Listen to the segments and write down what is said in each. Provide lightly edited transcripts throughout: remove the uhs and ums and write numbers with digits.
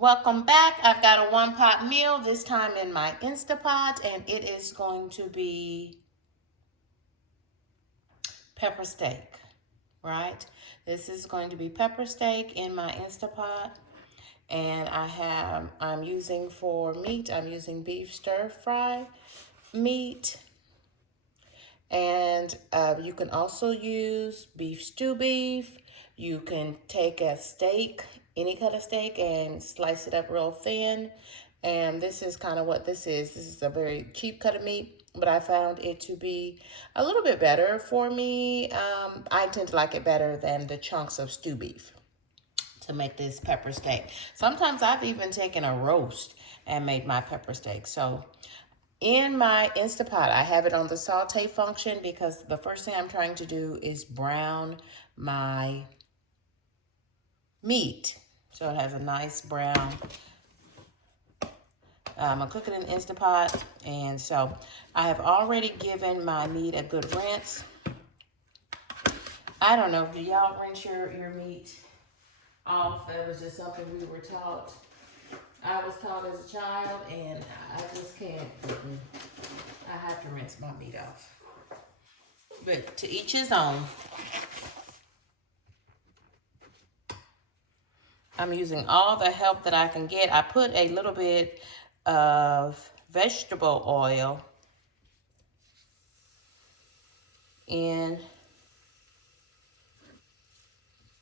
Welcome back. I've got a one pot meal, this time in my Instapot, and it is going to be pepper steak, right? This is going to be pepper steak in my Instapot. And I'm using for meat, I'm using beef stir fry meat. And you can also use beef stew beef. You can take a steak, any kind of steak, and slice it up real thin. And this is kind of what this is. This is a very cheap cut of meat, but I found it to be a little bit better for me. I tend to like it better than the chunks of stew beef to make this pepper steak. Sometimes I've even taken a roast and made my pepper steak. So in my Instapot, I have it on the saute function because the first thing I'm trying to do is brown my meat. So it has a nice brown. I'm cooking in Instapot, and so I have already given my meat a good rinse. I don't know, do y'all rinse your meat off? That was just something we were taught. I was taught as a child, and I just can't. I have to rinse my meat off. But to each his own. I'm using all the help that I can get. I put a little bit of vegetable oil in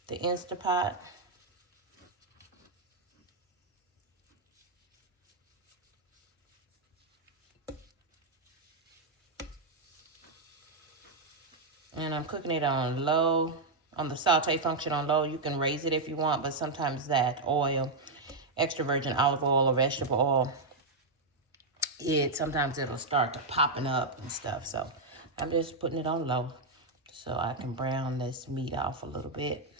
the Instapot. And I'm cooking it on low, on the saute function on low. You can raise it if you want, but sometimes that oil, extra virgin olive oil or vegetable oil, sometimes it'll start to popping up and stuff. So I'm just putting it on low so I can brown this meat off a little bit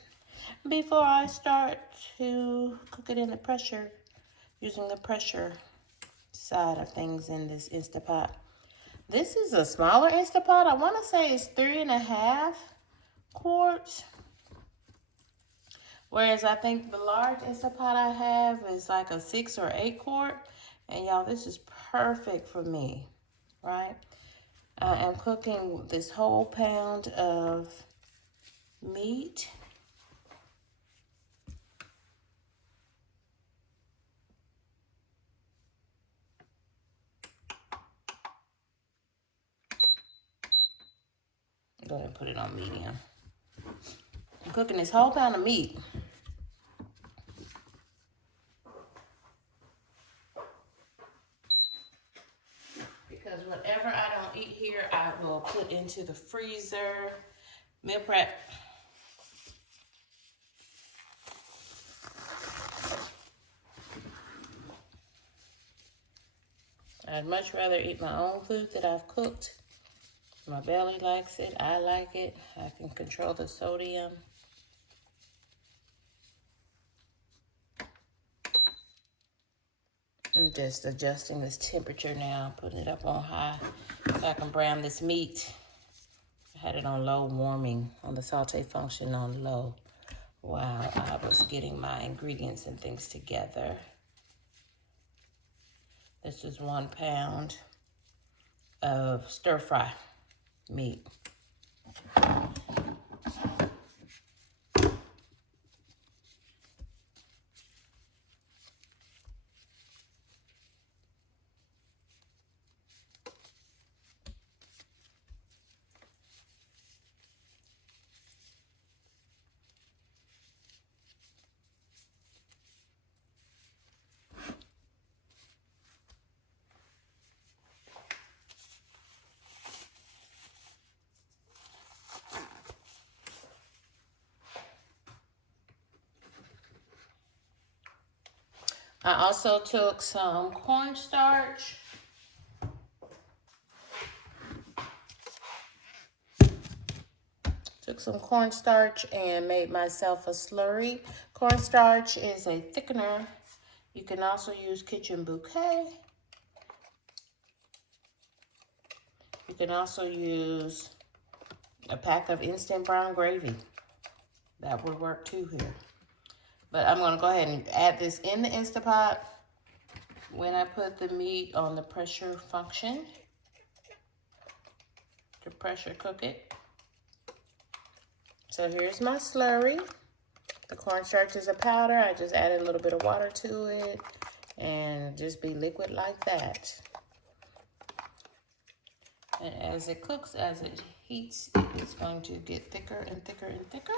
before I start to cook it in the pressure, using the pressure side of things in this Instapot. This is a smaller Instapot. I want to say it's 3.5 quarts. Whereas I think the large Instapot I have is like a 6 or 8 quart. And y'all, this is perfect for me, right? I am cooking this whole pound of meat. Go ahead and put it on medium. I'm cooking this whole pound of meat. Because whatever I don't eat here, I will put into the freezer, meal prep. I'd much rather eat my own food that I've cooked. My belly likes it. I like it. I can control the sodium. I'm just adjusting this temperature now, putting it up on high so I can brown this meat. I had it on low, warming on the saute function on low while I was getting my ingredients and things together. This is 1 pound of stir fry meat. I also took some cornstarch. Took some cornstarch and made myself a slurry. Cornstarch is a thickener. You can also use kitchen bouquet. You can also use a pack of instant brown gravy. That would work too here. But I'm going to go ahead and add this in the Instapot when I put the meat on the pressure function to pressure cook it. So here's my slurry. The cornstarch is a powder. I just added a little bit of water to it and just be liquid like that. And as it cooks, as it heats, it's going to get thicker and thicker and thicker.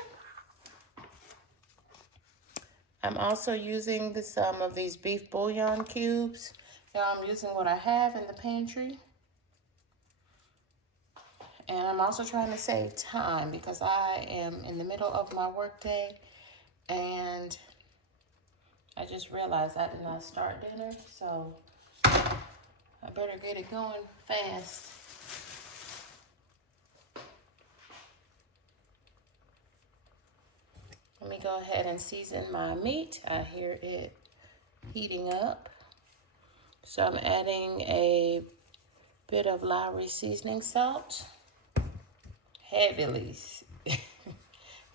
I'm also using some of these beef bouillon cubes. Now I'm using what I have in the pantry. And I'm also trying to save time because I am in the middle of my workday and I just realized I did not start dinner, so I better get it going fast. Let me go ahead and season my meat. I hear it heating up. So I'm adding a bit of Lowry seasoning salt.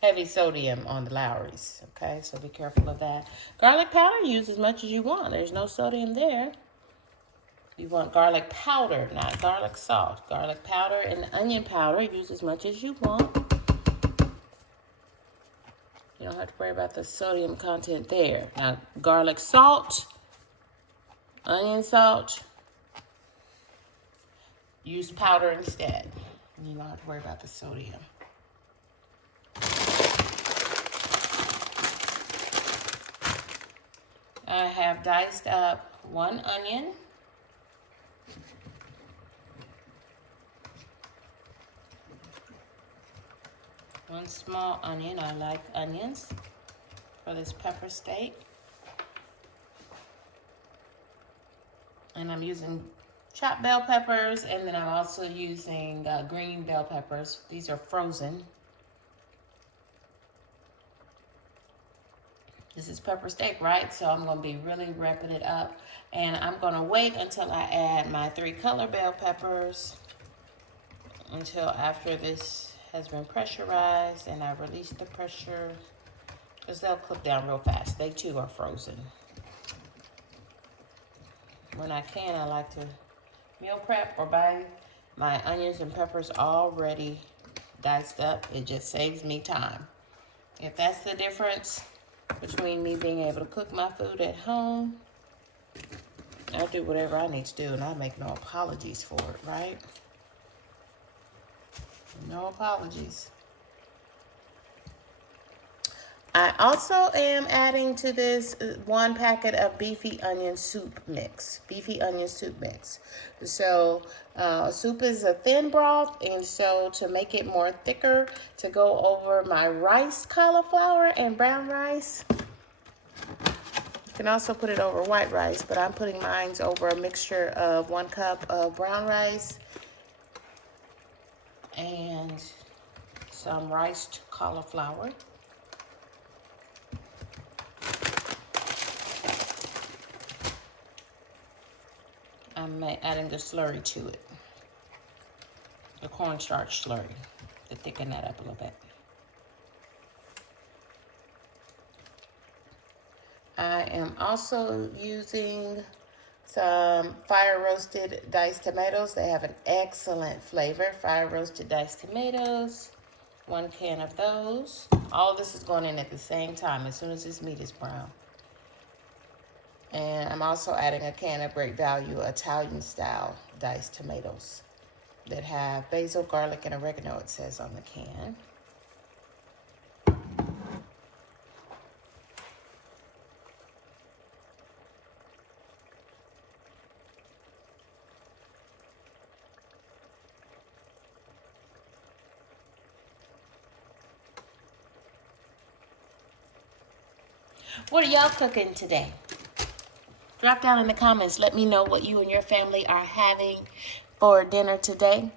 Heavy sodium on the Lowry's, okay? So be careful of that. Garlic powder, use as much as you want. There's no sodium there. You want garlic powder, not garlic salt. Garlic powder and onion powder, use as much as you want. You don't have to worry about the sodium content there. Now, garlic salt, onion salt, use powder instead. You don't have to worry about the sodium. I have diced up 1 onion. One small onion. I like onions for this pepper steak. And I'm using chopped bell peppers, and then I'm also using green bell peppers. These are frozen. This is pepper steak, right? So I'm going to be really wrapping it up. And I'm going to wait until I add my 3 color bell peppers until after this has been pressurized and I release the pressure, because they'll cook down real fast. They too are frozen. When I can, I like to meal prep or buy my onions and peppers already diced up. It just saves me time. If that's the difference between me being able to cook my food at home, I'll do whatever I need to do and I make no apologies for it, right? No apologies. I also am adding to this 1 packet of beefy onion soup mix. Beefy onion soup mix. So soup is a thin broth, and so to make it more thicker, to go over my rice, cauliflower, and brown rice. You can also put it over white rice, but I'm putting mine over a mixture of 1 cup of brown rice and some riced cauliflower. I'm adding the slurry to it, the cornstarch slurry, to thicken that up a little bit. I am also using some fire roasted diced tomatoes. They have an excellent flavor. Fire roasted diced tomatoes, 1 can of those. All of this is going in at the same time as soon as this meat is brown. And I'm also adding a can of Great Value Italian style diced tomatoes that have basil, garlic, and oregano, it says on the can. What are y'all cooking today? Drop down in the comments. Let me know what you and your family are having for dinner today.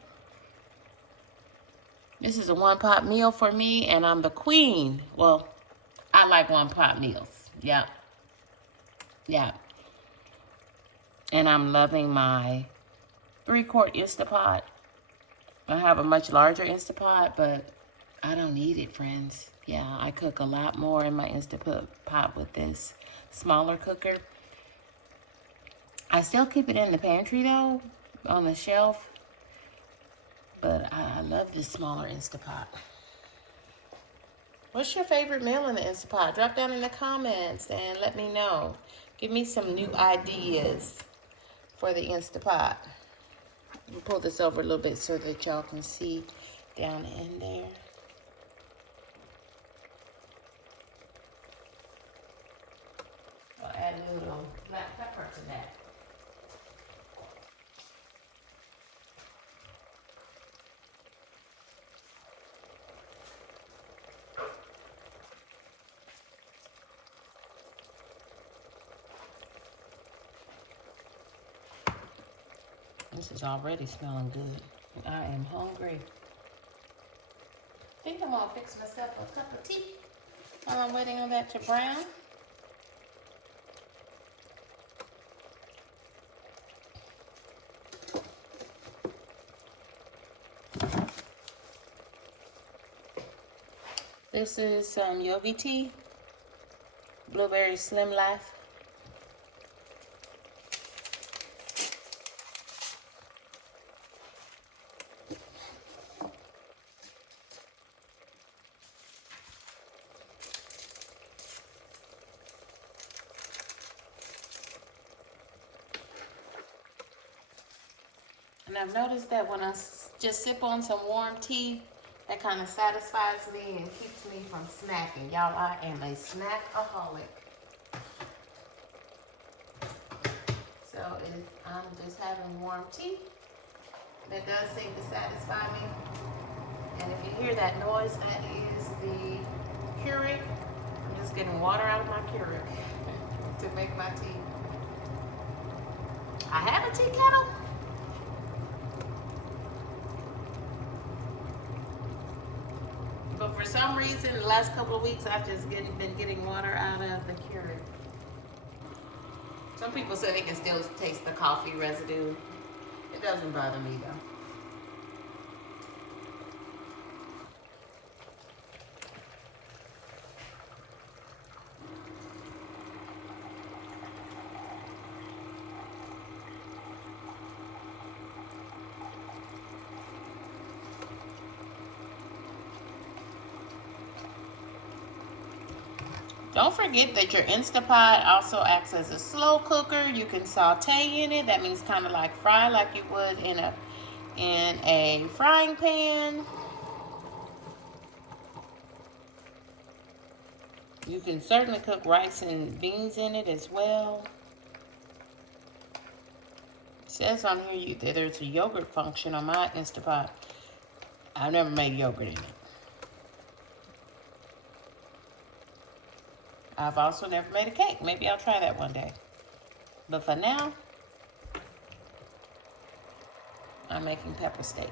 This is a 1-pot meal for me, and I'm the queen. Well, I like 1-pot meals. Yeah. And I'm loving my 3-quart Instapot. I have a much larger Instapot, but I don't need it, friends. Yeah, I cook a lot more in my Instant Pot with this smaller cooker. I still keep it in the pantry though, on the shelf. But I love this smaller Instant Pot. What's your favorite meal in the Instant Pot? Drop down in the comments and let me know. Give me some new ideas for the Instant Pot. Pull this over a little bit so that y'all can see down in there. I'll add a little black pepper to that. This is already smelling good. I am hungry. I think I'm gonna fix myself a cup of tea while I'm waiting on that to brown. This is some yogi tea, blueberry slim life. And I've noticed that when I just sip on some warm tea, that kind of satisfies me and keeps me from snacking. Y'all, I am a snackaholic. So if I'm just having warm tea, that does seem to satisfy me. And if you hear that noise, that is the Keurig. I'm just getting water out of my Keurig to make my tea. I have a tea kettle. But for some reason, the last couple of weeks, I've just been getting water out of the Keurig. Some people say they can still taste the coffee residue. It doesn't bother me though. Don't forget that your Instant Pot also acts as a slow cooker. You can saute in it. That means kind of like fry like you would in a frying pan. You can certainly cook rice and beans in it as well. It says on here that there's a yogurt function on my Instant Pot. I've never made yogurt in it. I've also never made a cake. Maybe I'll try that one day. But for now, I'm making pepper steak.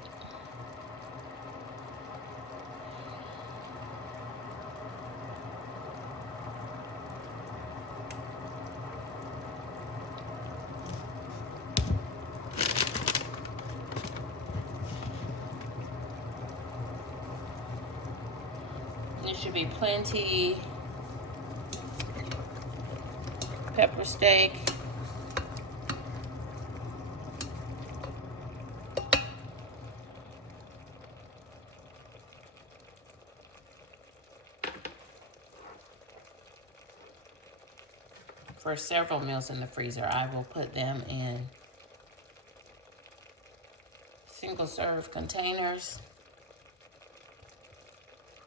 There should be plenty pepper steak. For several meals in the freezer, I will put them in single serve containers.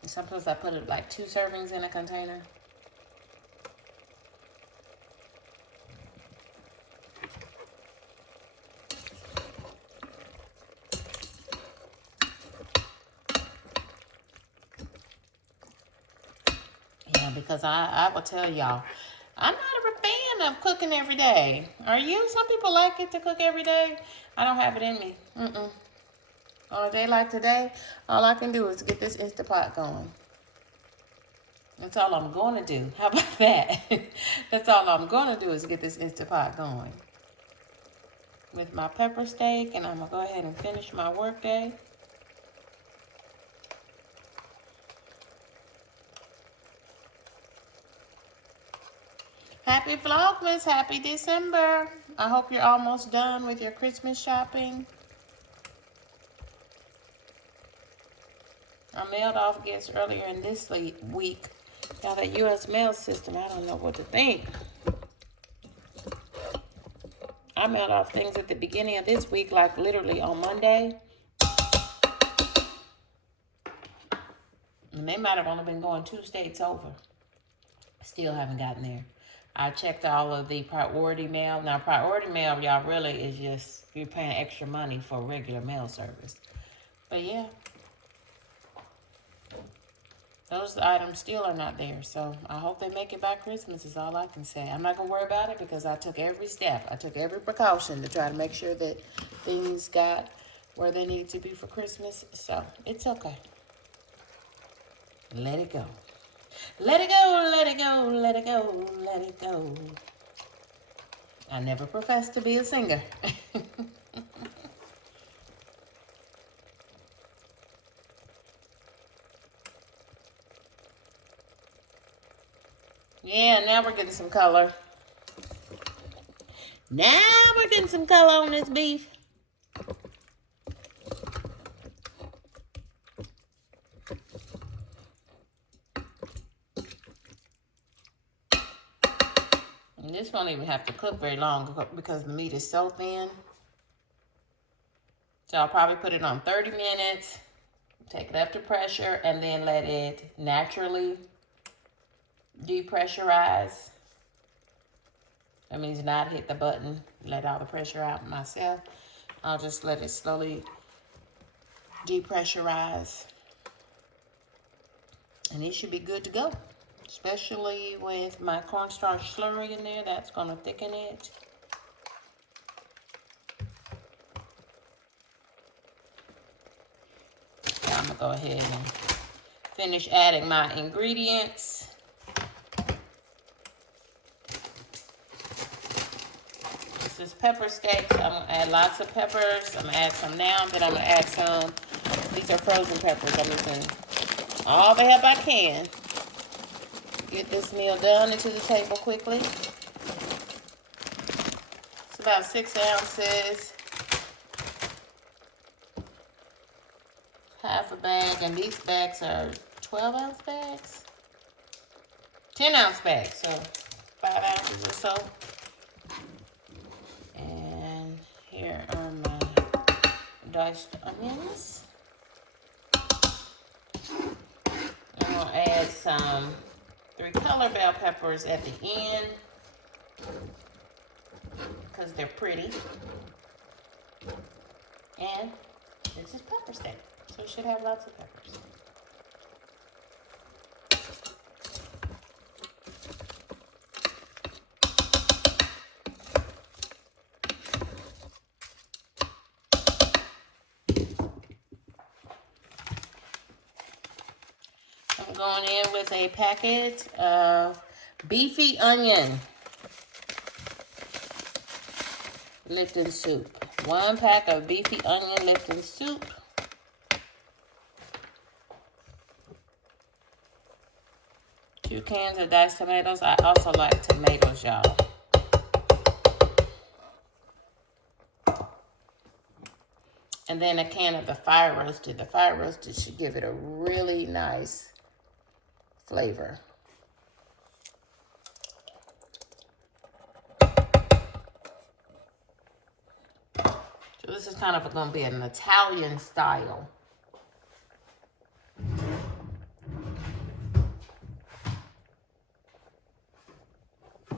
And sometimes I put it like 2 servings in a container. Because I will tell y'all, I'm not a fan of cooking every day. Are you? Some people like it to cook every day. I don't have it in me. On a day like today, all I can do is get this Instant Pot going. That's all I'm going to do. How about that? That's all I'm going to do is get this Instant Pot going. With my pepper steak, and I'm going to go ahead and finish my work day. Happy Vlogmas, happy December. I hope you're almost done with your Christmas shopping. I mailed off gifts earlier in this week. Now that U.S. mail system, I don't know what to think. I mailed off things at the beginning of this week, like literally on Monday. And they might have only been going 2 states over. Still haven't gotten there. I checked all of the priority mail. Now, priority mail, y'all, really is just you're paying extra money for regular mail service. But yeah, those items still are not there. So I hope they make it by Christmas is all I can say. I'm not going to worry about it because I took every step. I took every precaution to try to make sure that things got where they need to be for Christmas. So it's okay. Let it go. Let it go, let it go, let it go, let it go. I never professed to be a singer. Yeah, now we're getting some color. Now we're getting some color on this beef. And this won't even have to cook very long because the meat is so thin. So I'll probably put it on 30 minutes, take it up to pressure, and then let it naturally depressurize. That means not hit the button, let all the pressure out myself. I'll just let it slowly depressurize. And it should be good to go. Especially with my cornstarch slurry in there, that's gonna thicken it. Now I'm gonna go ahead and finish adding my ingredients. This is pepper steak, so I'm gonna add lots of peppers. I'm gonna add some now, then I'm gonna add some. These are frozen peppers. I'm using all the help I can. Get this meal done into the table quickly. It's about 6 ounces. Half a bag, and these bags are 12-ounce bags. 10-ounce bags, so 5 ounces or so. And here are my diced onions. I'm gonna add some 3 color bell peppers at the end because they're pretty. And this is pepper steak, so it should have lots of peppers. I'm going in with a packet of beefy onion Lipton soup. 1 pack of beefy onion Lipton soup. Two cans of diced tomatoes. I also like tomatoes, y'all. And then a can of the fire roasted. The fire roasted should give it a really nice flavor. So this is kind of going to be an Italian style.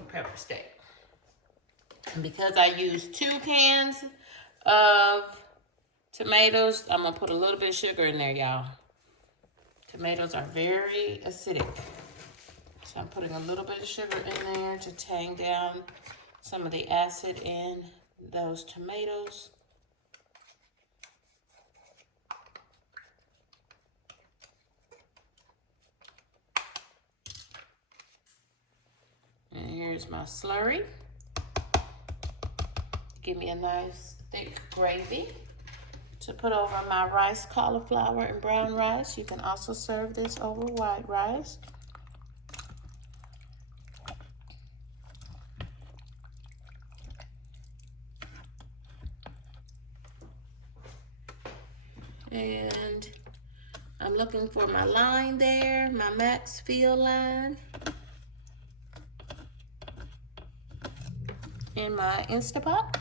Pepper steak. And because I used 2 cans of tomatoes, I'm going to put a little bit of sugar in there, y'all. Tomatoes are very acidic. So I'm putting a little bit of sugar in there to tang down some of the acid in those tomatoes. And here's my slurry. Give me a nice thick gravy to put over my rice, cauliflower, and brown rice. You can also serve this over white rice. And I'm looking for my line there, my max fill line. In my Instapot.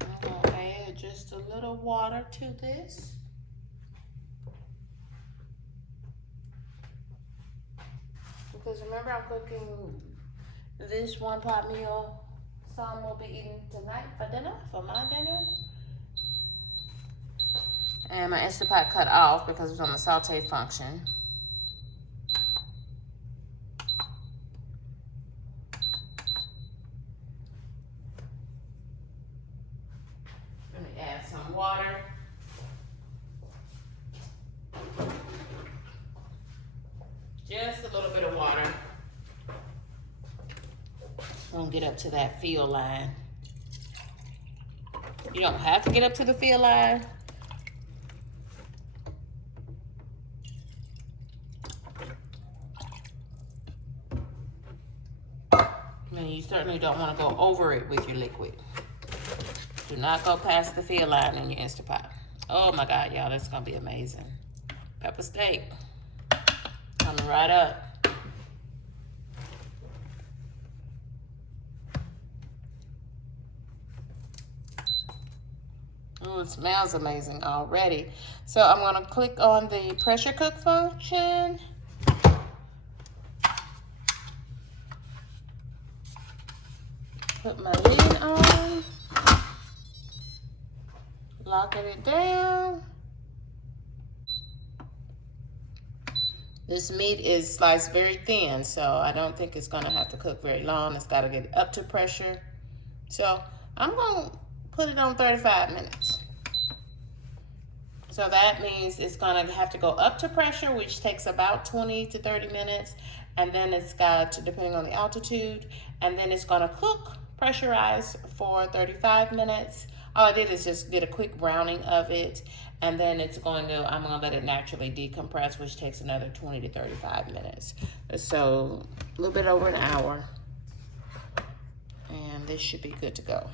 I'm going to add just a little water to this. Because remember, I'm cooking this one pot meal. Some will be eating tonight for dinner, for my dinner. And my Instapot cut off because it was on the saute function. Let me add some water. Just a little bit of water. I'm gonna get up to that fill line. You don't have to get up to the fill line. And you certainly don't want to go over it with your liquid. Do not go past the fill line in your Instapot. Oh my God, y'all, that's gonna be amazing. Pepper steak coming right up. Oh, it smells amazing already. So I'm gonna click on the pressure cook function. Put my lid on. Locking it down. This meat is sliced very thin, so I don't think it's gonna have to cook very long. It's gotta get up to pressure. So I'm gonna put it on 35 minutes. So that means it's gonna have to go up to pressure, which takes about 20 to 30 minutes. And then it's got to, depending on the altitude, and then it's gonna cook pressurized for 35 minutes. All I did is just get a quick browning of it, and then it's going to, I'm gonna let it naturally decompress, which takes another 20 to 35 minutes. So a little bit over an hour, and this should be good to go.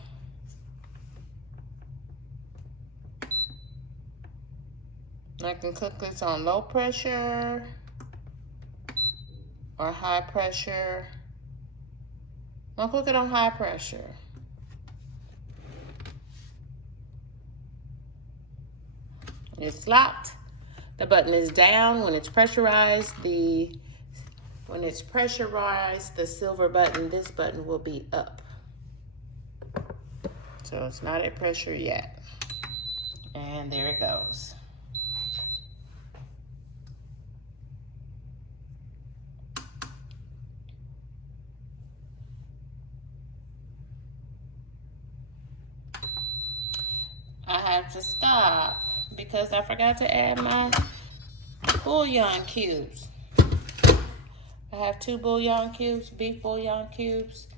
I can cook this on low pressure or high pressure. I'll cook it on high pressure. It's locked. The button is down. When it's pressurized, the silver button, this button will be up. So it's not at pressure yet. And there it goes. I have to stop because I forgot to add my bouillon cubes. I have 2 bouillon cubes, beef bouillon cubes.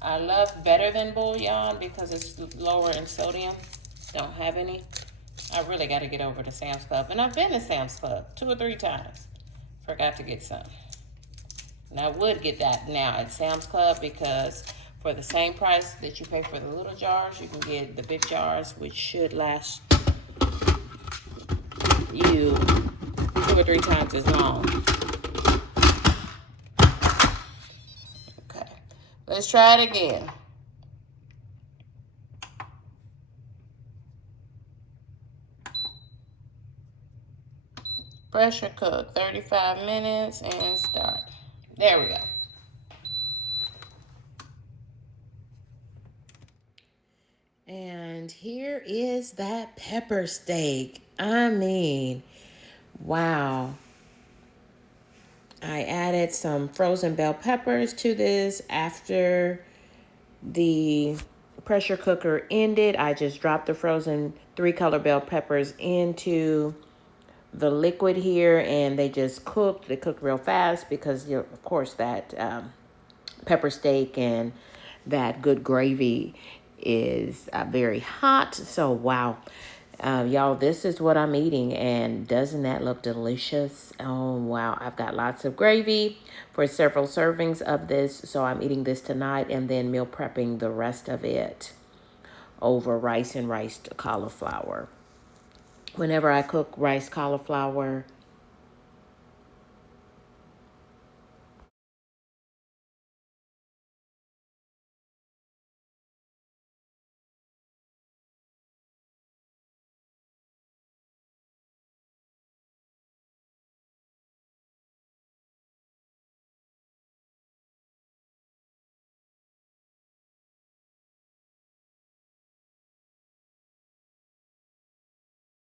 I love better than bouillon because it's lower in sodium. Don't have any. I really got to get over to Sam's Club. And I've been to Sam's Club 2 or 3 times. Forgot to get some. And I would get that now at Sam's Club because for the same price that you pay for the little jars, you can get the big jars, which should last you 2 or 3 times as long. Okay, let's try it again. Pressure cook, 35 minutes, and start. There we go. And here is that pepper steak. I mean, wow. I added some frozen bell peppers to this after the pressure cooker ended. I just dropped the frozen 3-color bell peppers into the liquid here, and they just cooked. They cooked real fast because, of course, that pepper steak and that good gravy is very hot. So wow. Y'all, this is what I'm eating, and doesn't that look delicious? Oh, wow. I've got lots of gravy for several servings of this, so I'm eating this tonight and then meal prepping the rest of it over rice and riced cauliflower. Whenever I cook rice cauliflower,